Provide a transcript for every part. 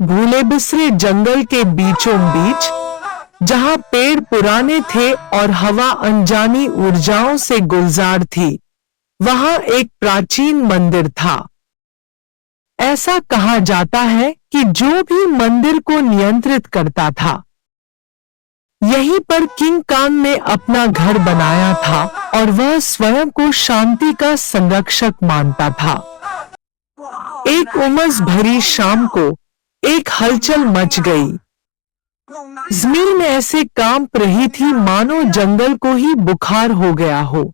एक भूले बिसरे जंगल के बीचों बीच, जहां पेड़ पुराने थे और हवा अनजानी ऊर्जाओं से गुलजार थी, वहां एक प्राचीन मंदिर था। ऐसा कहा जाता है कि जो भी मंदिर को नियंत्रित करता था, यहीं पर किंग कांग ने अपना घर बनाया था और वह स्वयं को शांति का संरक्षक मानता था। एक उमस भरी शाम को एक हलचल मच गई। जमीन ऐसे कांप रही थी मानो जंगल को ही बुखार हो गया हो।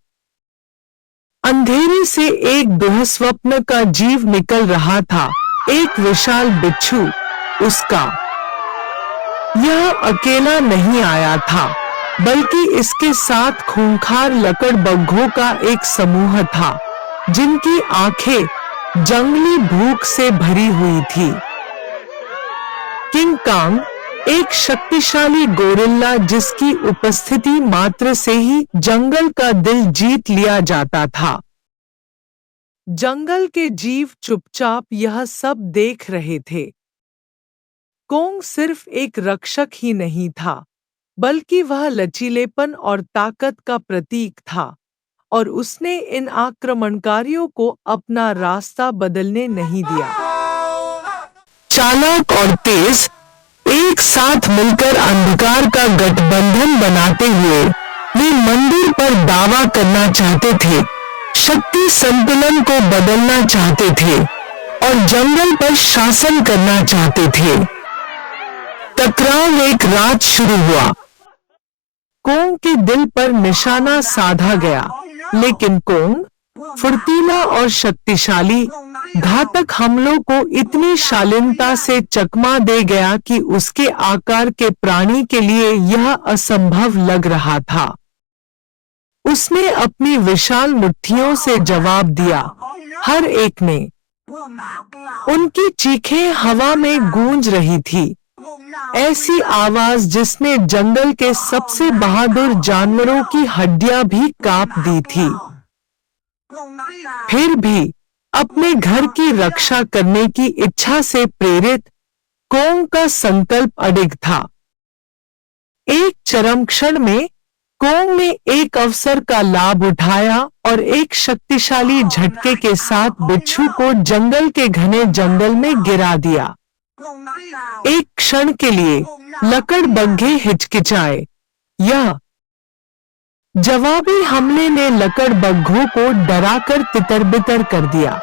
अंधेरे से एक दुःस्वप्न का जीव निकल रहा था, एक विशाल बिच्छू। उसका यह अकेला नहीं आया था, बल्कि इसके साथ खूंखार लकड़बग्घों का एक समूह था, जिनकी आंखें जंगली भूख से भरी हुई थी। किंग कांग एक शक्तिशाली गोरिल्ला, जिसकी उपस्थिति मात्र से ही जंगल का दिल जीत लिया जाता था। जंगल के जीव चुपचाप यह सब देख रहे थे। कोंग सिर्फ एक रक्षक ही नहीं था, बल्कि वह लचीलेपन और ताकत का प्रतीक था, और उसने इन आक्रमणकारियों को अपना रास्ता बदलने नहीं दिया। चालाक और तेज, एक साथ मिलकर अंधकार का गठबंधन बनाते हुए वे मंदिर पर दावा करना चाहते थे, शक्ति संतुलन को बदलना चाहते थे और जंगल पर शासन करना चाहते थे। टकराव एक रात शुरू हुआ। कोंग के दिल पर निशाना साधा गया, लेकिन कोंग फुर्तीला और शक्तिशाली, घातक हमलों को इतनी शालीनता से चकमा दे गया कि उसके आकार के प्राणी के लिए यह असंभव लग रहा था। उसने अपनी विशाल मुट्ठियों से जवाब दिया, हर एक ने। उनकी चीखें हवा में गूंज रही थी, ऐसी आवाज जिसने जंगल के सबसे बहादुर जानवरों की हड्डियां भी कांप दी थी। फिर भी अपने घर की रक्षा करने की इच्छा से प्रेरित कोंग का संकल्प अडिग था। एक चरम क्षण में कोंग ने एक अवसर का लाभ उठाया और एक शक्तिशाली झटके के साथ बिच्छू को जंगल के घने जंगल में गिरा दिया। एक क्षण के लिए लकड़बग्घे हिचकिचाए। यह जवाबी हमले ने लकड़बग्घों को डराकर तितर-बितर कर दिया।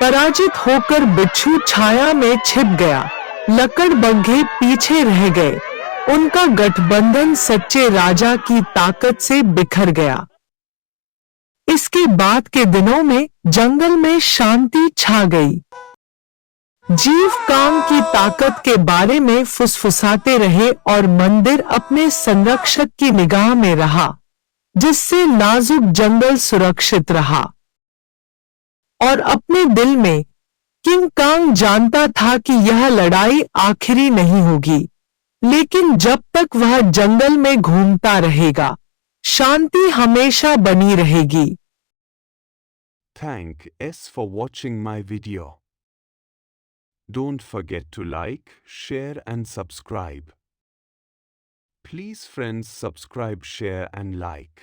पराजित होकर बिच्छू छाया में छिप गया। लकड़बग्घे पीछे रह गए। उनका गठबंधन सच्चे राजा की ताकत से बिखर गया। इसके बाद के दिनों में जंगल में शांति छा गई। जीव कांग की ताकत के बारे में फुसफुसाते रहे और मंदिर अपने संरक्षक की निगाह में रहा, जिससे नाजुक जंगल सुरक्षित रहा। और अपने दिल में किंग कांग जानता था कि यह लड़ाई आखिरी नहीं होगी, लेकिन जब तक वह जंगल में घूमता रहेगा, शांति हमेशा बनी रहेगी। Thanks for watching my video. Don't forget to like, share and subscribe. Please friends subscribe, share and like.